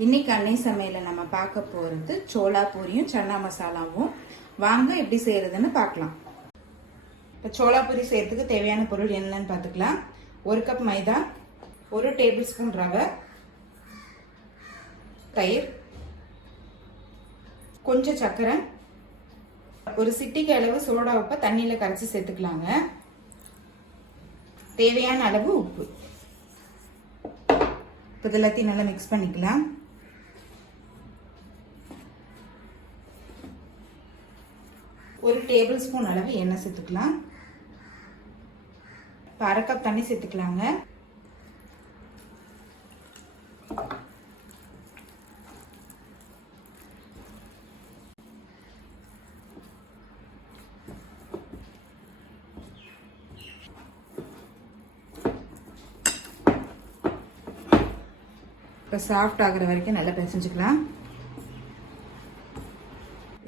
இன்னைக்கு அன்னை சமையல நம்ம பார்க்க போறது சோளா பூரியும் சன்னா மசாலாவும். வாங்க எப்படி செய்யறதுன்னு பார்க்கலாம். இப்போ சோளா பூரி செய்யறதுக்கு தேவையான பொருள் என்னன்னு பார்த்துக்கலாம். 1 கப் மைதா, 1 டேபிள் ஸ்பூன் ரவை, தயிர், கொஞ்சம் சர்க்கரை, ஒரு சிட்டிக்கு அளவு சோடா உப்பை தண்ணியில கரைச்சி சேர்த்துக்கலாங்க. தேவையான அளவு உப்பு. இப்போ எல்லாத்தையும் நல்லா மிக்ஸ் பண்ணிக்கலாம். ஒரு டேபிள் ஸ்பூன் அளவு எண்ணெய் சேர்த்துக்கலாம். 1/2 கப் தண்ணி சேர்த்துக்கலாங்க. இப்போ சாஃப்ட் ஆகுற வரைக்கும் நல்லா பிசைஞ்சுக்கலாம்.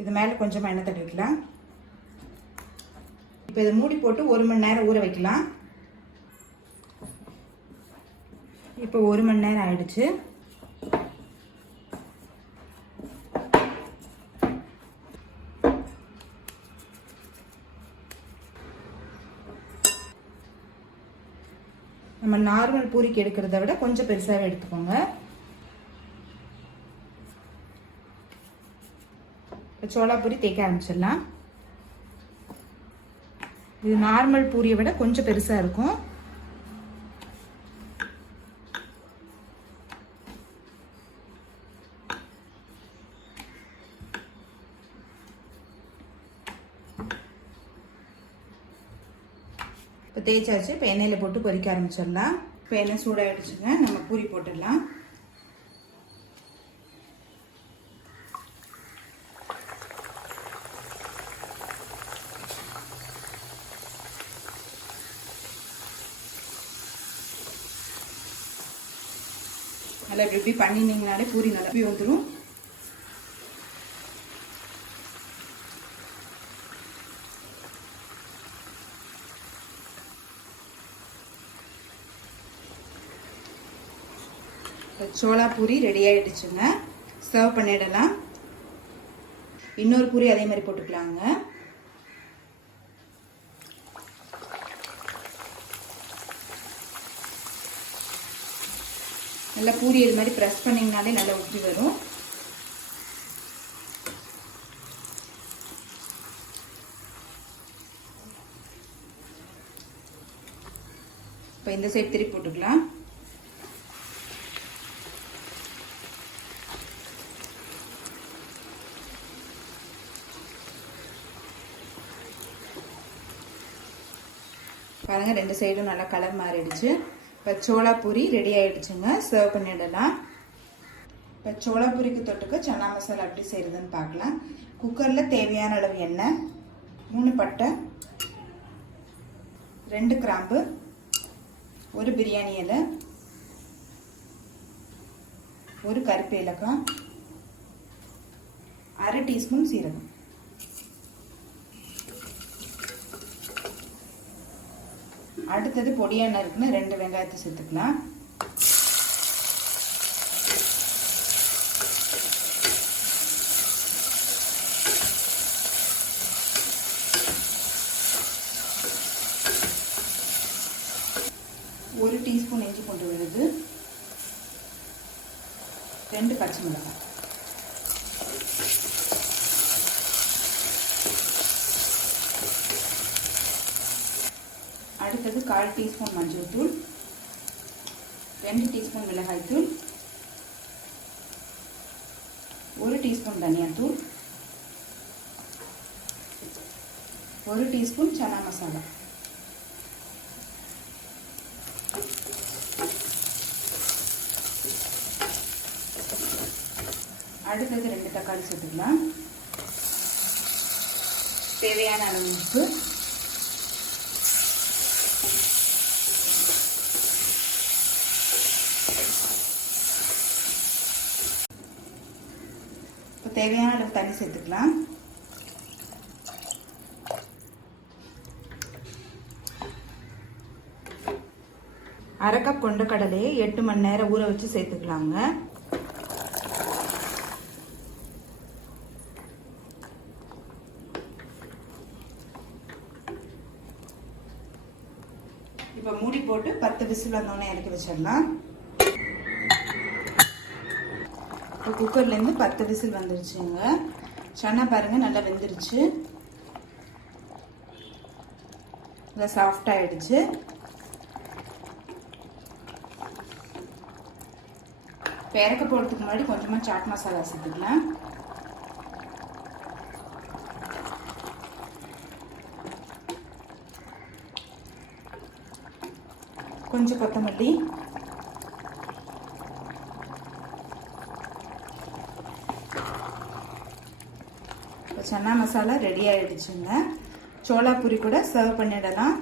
இது மேலே கொஞ்சமாக எண்ணெய் தடவிக்கலாம். இப்போ இதை மூடி போட்டு 1 மணி நேரம் ஊற வைக்கலாம். இப்போ 1 மணி நேரம் ஆயிடுச்சு. நம்ம நார்மல் பூரிக்கு எடுக்கிறத விட கொஞ்சம் பெருசாகவே எடுத்துக்கோங்க. சோளா பூரி தேய்க்க ஆரம்பிச்சிடலாம். இது நார்மல் பூரியை விட கொஞ்சம் பெருசா இருக்கும். இப்போ தேய்ச்சாச்சு. இப்போ எண்ணெயில் போட்டு பொரிக்க ஆரம்பிச்சிடலாம். இப்போ எண்ணெய் சூடாகிடுச்சுங்க. நம்ம பூரி போட்டுடலாம். நல்லா இப்படி பண்ணினீங்கனாலே பூரி நல்லா வந்துடும். சோளா பூரி ரெடி ஆயிடுச்சுங்க. சர்வ் பண்ணிடலாம். இன்னொரு பூரி அதே மாதிரி போட்டுக்கலாங்க. நல்லா பூரி இது மாதிரி ப்ரெஸ் பண்ணிங்கனாலே நல்லா ஊற்றி வரும். இப்போ இந்த சைடு திருப்பி போட்டுக்கலாம். பாருங்க, 2 சைடும் நல்லா கலர் மாறிடுச்சு. இப்போ சோளா பூரி ரெடி ஆயிடுச்சுங்க. சர்வ் பண்ணிடலாம். இப்போ சோளா பூரிக்கு தொட்டுக்க சன்னா மசாலா எப்படி செய்யறதுன்னு பார்க்கலாம். குக்கரில் தேவையான அளவு எண்ணெய், 3 பட்டை, 2 கிராம்பு, 1 பிரியாணி இலை, 1 கருப்பு ஏலக்காய், 1/2 டீஸ்பூன் சீரகம். அடுத்தது பொடியா நறுக்குன்னு 2 வெங்காயத்தை சேர்த்துக்கலாம். ஒரு டீஸ்பூன் இஞ்சி பூண்டு விழுது, 2 பச்சை மிளகாய். அடுத்தது 1/4 டீஸ்பூன் மஞ்சள் தூள், 2 டீஸ்பூன் மிளகாய் தூள், 1 டீஸ்பூன் தனியாத்தூள், 1 டீஸ்பூன் சன்னா மசாலா. அடுத்தது 2 தக்காளி சேர்த்துக்கலாம். தேவையான அளவு உப்பு, தேவையான அளவு தண்ணி சேர்த்துக்கலாம். அரை கப் கொண்ட கடலையை 8 மணி நேரம் ஊற வச்சு சேர்த்துக்கலாங்க. இப்போ மூடி போட்டு 10 விசில் வந்தோடனே இறக்கி வச்சிடலாம். இப்போ குக்கர்லேருந்து 10 விசில் வந்துருச்சுங்க. சன்னா பாருங்க நல்லா வெந்துருச்சு, நல்லா சாஃப்ட் ஆயிடுச்சு. இப்போ இறக்க போகிறதுக்கு முன்னாடி கொஞ்சமாக சாட் மசாலா சேர்த்துக்கலாம். கொஞ்சம் கொத்தமல்லி, சன்னா மசாலா ரெடி ஆயிடுச்சுங்க. சோளா பூரி கூட சர்வ் பண்ணிடலாம்.